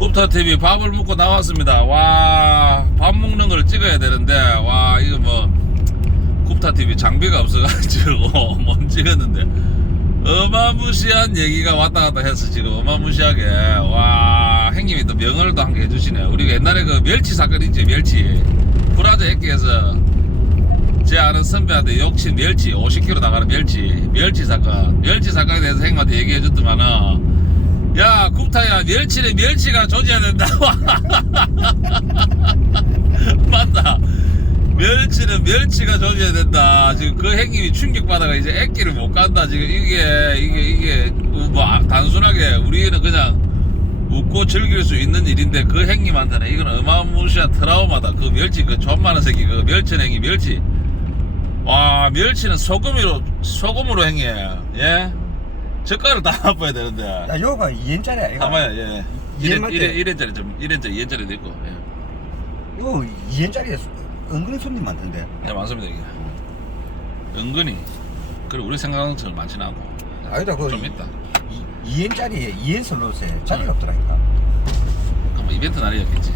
굽타 TV 밥을 먹고 나왔습니다. 와, 밥 먹는 걸 찍어야 되는데, 와, 이거 뭐, 굽타 TV 장비가 없어가지고 못 찍었는데, 어마무시한 얘기가 왔다 갔다 해서 지금 어마무시하게, 와, 행님이 또 명언을 또 한 개 해주시네. 우리가 옛날에 그 멸치 사건 있지, 멸치. 브라자 액기에서 제 아는 선배한테 욕친 멸치, 50kg 나가는 멸치, 멸치 사건. 멸치 사건에 대해서 행님한테 얘기해 줬더만은, 야, 굽타야, 멸치는 멸치가 된다. 맞다. 멸치는 멸치가 조져야 된다. 지금 그 행님이 충격받아가 이제 액기를 못 간다. 지금 이게, 이게, 이게, 뭐, 아, 단순하게 우리는 그냥 웃고 즐길 수 있는 일인데 그 행님한테는 이거는 어마무시한 트라우마다. 그 멸치, 그 존만한 새끼, 그 멸치 행위, 멸치. 와, 멸치는 소금으로, 소금으로 행위해요. 예? 젓갈을 다 맛봐야 되는데. 야, 요가 2엔짜리야, 이거. 가만요, 예. 이해 1엔, 맞대. 1엔, 1엔짜리 좀, 1엔짜리, 2엔짜리도 있고. 예. 이거 2엔짜리에 은근히 손님 많던데. 네, 많습니다, 이게. 은근히. 그리고 우리 생각하는 것처럼 많지는 않고. 아니다, 그좀 있다. 2, 엔짜리에 2엔 슬롯에 자리가 없더라니까. 그럼 뭐 이벤트 날이었겠지.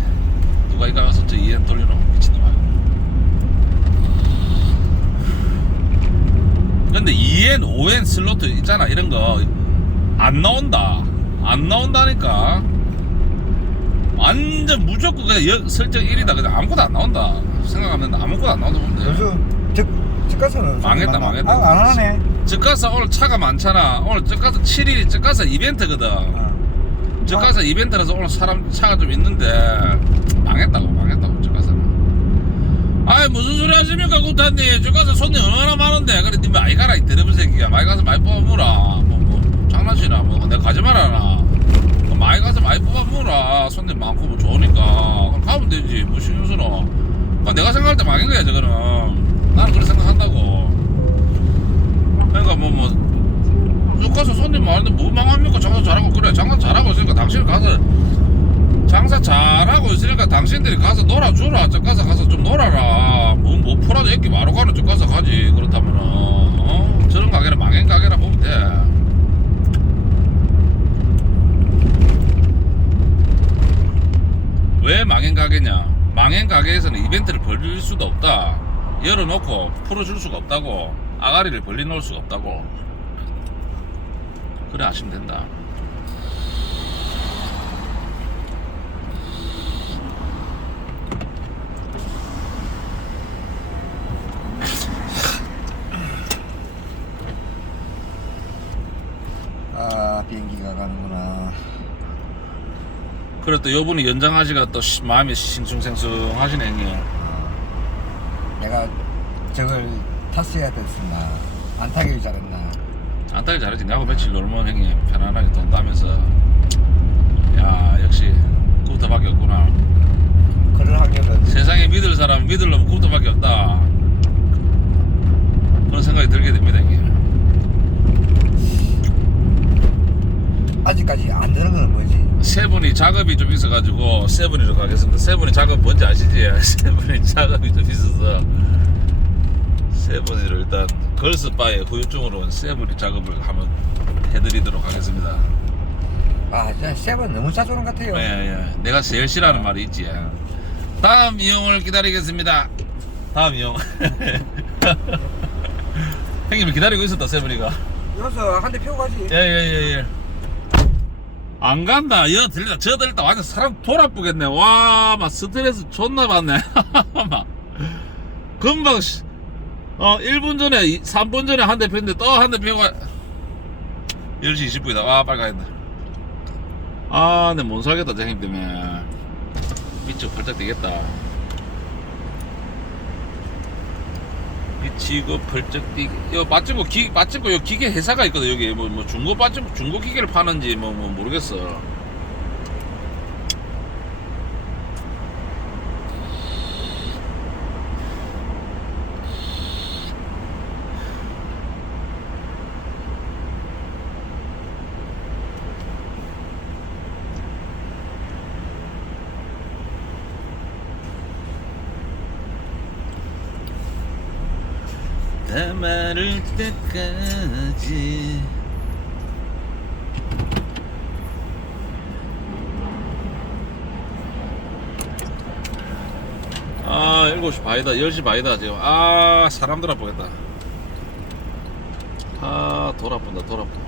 누가 이거 와서 저 2엔 돌려놓은 미친놈아. 근데 2엔, 5엔 슬로트 있잖아. 이런 거 안 나온다. 안 나온다니까. 완전 무조건 그냥 여- 설정 1이다. 그냥 아무것도 안 나온다. 생각하면 아무것도 안 나온다 보면 돼. 요즘 즉, 즉가서는 망했다, 망했다. 아, 안 하네. 즉가서 오늘 차가 많잖아. 오늘 즉가서 7일이 즉가서 이벤트거든. 어. 즉가서 이벤트라서 오늘 사람 차가 좀 있는데 망했다고 망했다고 즉가서는. 아이 무슨 소리 하십니까 구타님? 즉가서 손님 얼마나 많은데 그래 니 많이 가라 이 드러블 새끼야. 많이 가서 많이 뽑아 먹으라. 뭐, 뭐 장난치나 뭐 내가 가지 말아라. 뭐 많이 가서 많이 뽑아 먹으라. 손님 많고 뭐 좋으니까 그럼 가면 되지. 뭐 신경 쓰노. 그러니까 내가 생각할 때 망인 거야 저거는. 나는 그렇게 생각한다고. 그러니까 뭐 뭐. 쭉 가서 손님 많은데 뭐 망합니까? 장사 잘하고 그래 장사 잘하고 있으니까 당신 가서 장사 잘하고 있으니까 당신들이 가서 놀아주라 저 가서 가서 좀 놀아라 풀어도 애기 바로 가는 저 가서 가지. 그렇다면은 어? 저런 가게는 망한 가게라 보면 돼. 왜 망한 가게냐? 망한 가게에서는 이벤트를 벌릴 수도 없다. 열어놓고 풀어줄 수가 없다고. 아가리를 벌려놓을 수가 없다고. 그래 아시면 된다 아, 비행기가 가는구나. 그래 또 여분이 연장하시가 또 시- 마음이 싱숭생숭하시네 형님. 내가 저걸 탔어야 됐으나, 안 타길 잘했나. 안 타기 잘했지. 내하고 며칠 놀면 형님 편안하게 돈 따면서. 야 역시 구부터밖에 없구나. 그럴 확률은 세상에 믿을 사람 믿을 놈은 구부터밖에 없다. 그런 생각이 들게 됩니다 형님. 아직까지 안 되는 건 뭐지? 세 분이 작업이 좀 있어가지고 세 분이로 가겠습니다. 세 분이 작업 뭔지 아시지? 세 분이 작업이 좀 있어서 세 분이로 일단 걸스바에 후유증으로 온세 분이 작업을 한번 해드리도록 하겠습니다. 아, 진짜 세번 너무 짜조는 같아요. 예, 예. 내가 제일 싫어하는 말이 있지. 다음 이용을 기다리겠습니다. 다음 이용. 형님을 기다리고 있었다 세 분이가. 여기서 한 대 피고 가지. 예 예 예 예, 안 간다. 여 들리다. 저 들리다. 완전 사람 돌아쁘겠네. 와, 막 스트레스 존나 받네. 막 금방 씨, 어 1분 전에 3분 전에 한대 폈는데 또 한 대 피고 가. 10시 20분이다. 와, 돼. 아, 내못 살겠다. 저 형님 때문에. 미쳐 펄쩍 뛰겠다. 미치고 펄쩍 뛰기. 요 빠지고 기 빠지고 요 기계 회사가 있거든 여기 뭐, 뭐 중고 빠지고 중고 기계를 파는지 뭐, 뭐 모르겠어. 다 마를 때까지. 아 7시 반이다. 10시 반이다 지금. 아 사람들 안 보겠다. 아 돌아본다 돌아본다.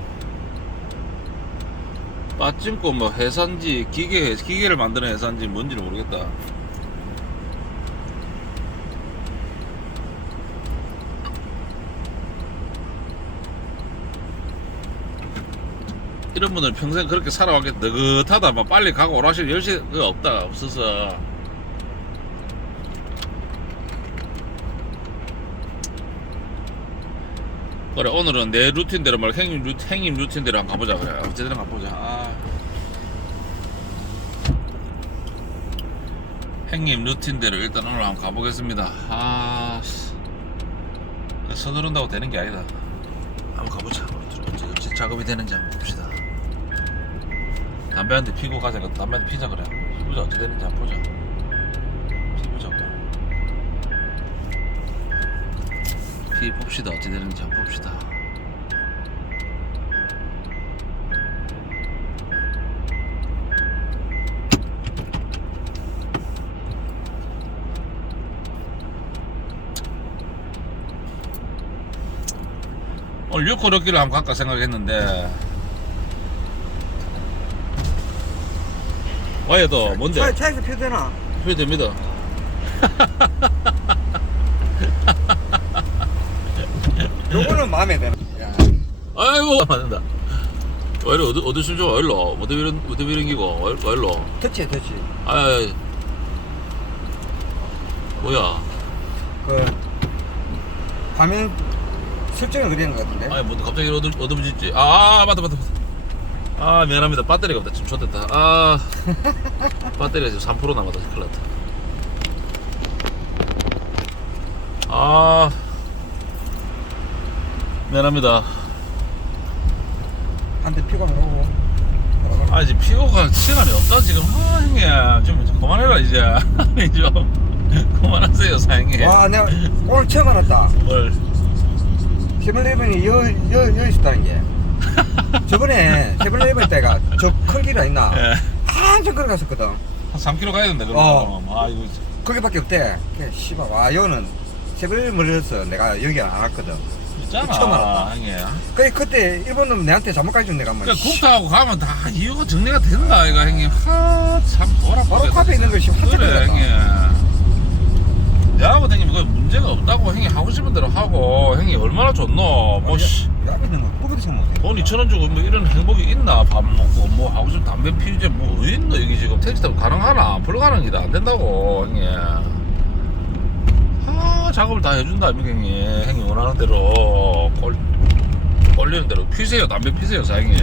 빠찜고 뭐 해산지 기계 기계를 만드는 해산지 뭔지를 모르겠다. 이런 분들 평생 그렇게 살아왔겠 느긋하다. 막 빨리 가고 오라실 10시 그 없다. 없어서. 그래 오늘은 내 루틴대로 말 행님 루 행님 루틴대로 한번 가보자 그래. 어쨌든 가보자. 아. 행님 루틴대로 일단 오늘 한번 가보겠습니다. 아 씨. 서두른다고 되는 게 아니다. 한번 가보자. 어째 작업이 되는지 한번 봅시다 담배 한 대 피고 가자. 그 담배 한 대 피자 그래. 피우자 어떻게 되는지 한번 보자. 피우자 피 봅시다. 어찌 되는지 한번 봅시다. 오늘 6호 럭기를 한번 갈까 생각했는데 와야 더 뭔데? 차, 차에서 펴되나? 후회됩니다 요거는 마음에. 야, 아이고 맞는다 와이로 어디 어디 숨죠 와일로 어디 비른 어디 비른기고 와일로 터치, 터치. 아 뭐야 그 화면 설정을 그리는 것 같은데. 아니 뭐 갑자기 어둠 어둠짓지 아, 아 맞다 맞다 맞다 아 미안합니다. 배터리가 없다. 지금 좋됐다. 아. 배터리가 지금 3% 남았다. 큰일 났다. 아. 미안합니다. 한 대 피고 한번 오고. 아 이제 피고가 시간이 없다 지금. 아 형님. 좀 그만해라 이제. 좀. 그만하세요 사장님. 와, 내가 오늘 알았다. 뭘? 세븐레븐이 여, 여, 여 있었다는 게. 저번에 세븐레븐 때가 저 큰길 있나? 예. 한참 걸어갔었거든. 한 3km 가야 된다 그러면 어. 아 이거 거기밖에 없대. 그래, 씨발, 와, 여는 세븐레븐에서 내가 여기 안 왔거든. 있잖아 처음 알았다. 형님 그래, 그때 일본 놈 내한테 잘못 가르쳐 내가 뭐. 그러니까 국타하고 가면 다 이유가 정리가 된다 이거 형님 하참 돌아보게 바로 카페 있는 것이 한참 그래 걸렸다. 형님 내가 보다 형님 그 문제가 없다고 형님 하고 싶은 대로 하고 형님 얼마나 좋노 뭐 씨. 야, 야, 있는 거 꾸기도 생각 못해. 돈 2천 원 주고 뭐 이런 행복이 있나? 밥 먹고 뭐 하고 싶은 담배 피우지 뭐 어디 있노? 여기 지금 택시 타면 가능하나? 불가능이다. 안 된다고 형님. 아 작업을 다 해준다 형님 형님 원하는 대로 꼴, 꼴리는 대로 피세요. 담배 피세요 사장님.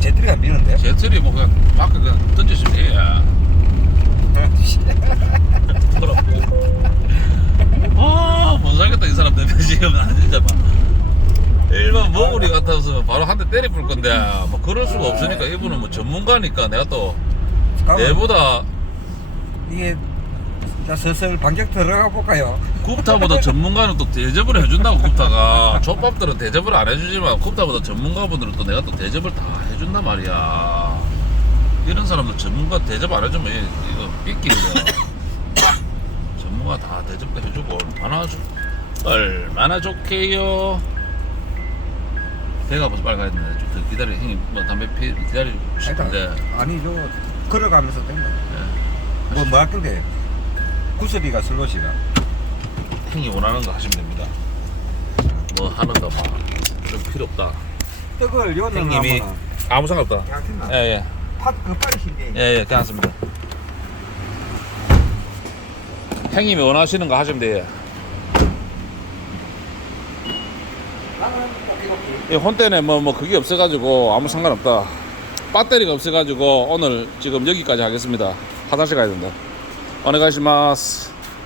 제트리가 미는데? 제트리 뭐 그냥 밖에 그냥 던지시면 돼. 아못 살겠다 이 사람들 지금 나 진짜 막 같았으면 바로 한 대 때려 풀 건데 뭐 그럴 수가 없으니까 이분은 뭐 전문가니까 내가 또 가면 내보다 이게 자 슬슬 반격 들어가 볼까요? 굽타보다 전문가는 또 대접을 해준다고 굽타가. 족밥들은 대접을 안 해주지만 굽타보다 전문가분들은 또 내가 또 대접을 다 해준단 말이야. 이런 사람들 전문가 대접 안 해주면 이- 이거 삐끼거든 전문가 다 대접도 해주고 얼마나 좋 얼마나 좋게요 배가 벌써 빨리 가야 되는데 좀더 기다려. 형님 뭐 담배 피 기다리고 싶은데. 아니죠. 걸어가면서 된다. 예. 뭐뭐 할 건데? 구슬이가 슬롯이가. 형이 원하는 거 하시면 됩니다. 뭐 하는 거 막 좀 필요 없다. 떡을 요는 형님이 아무 상관없다. 야 예예. 팥그 빠르신데 예 예 괜찮습니다. 형님이 원하시는 거 하시면 돼요 이 혼때는 뭐, 뭐 그게 없어가지고 아무 상관없다. 배터리가 없어가지고 오늘 지금 여기까지 하겠습니다. 화장실 가야 된다. 오네가시마스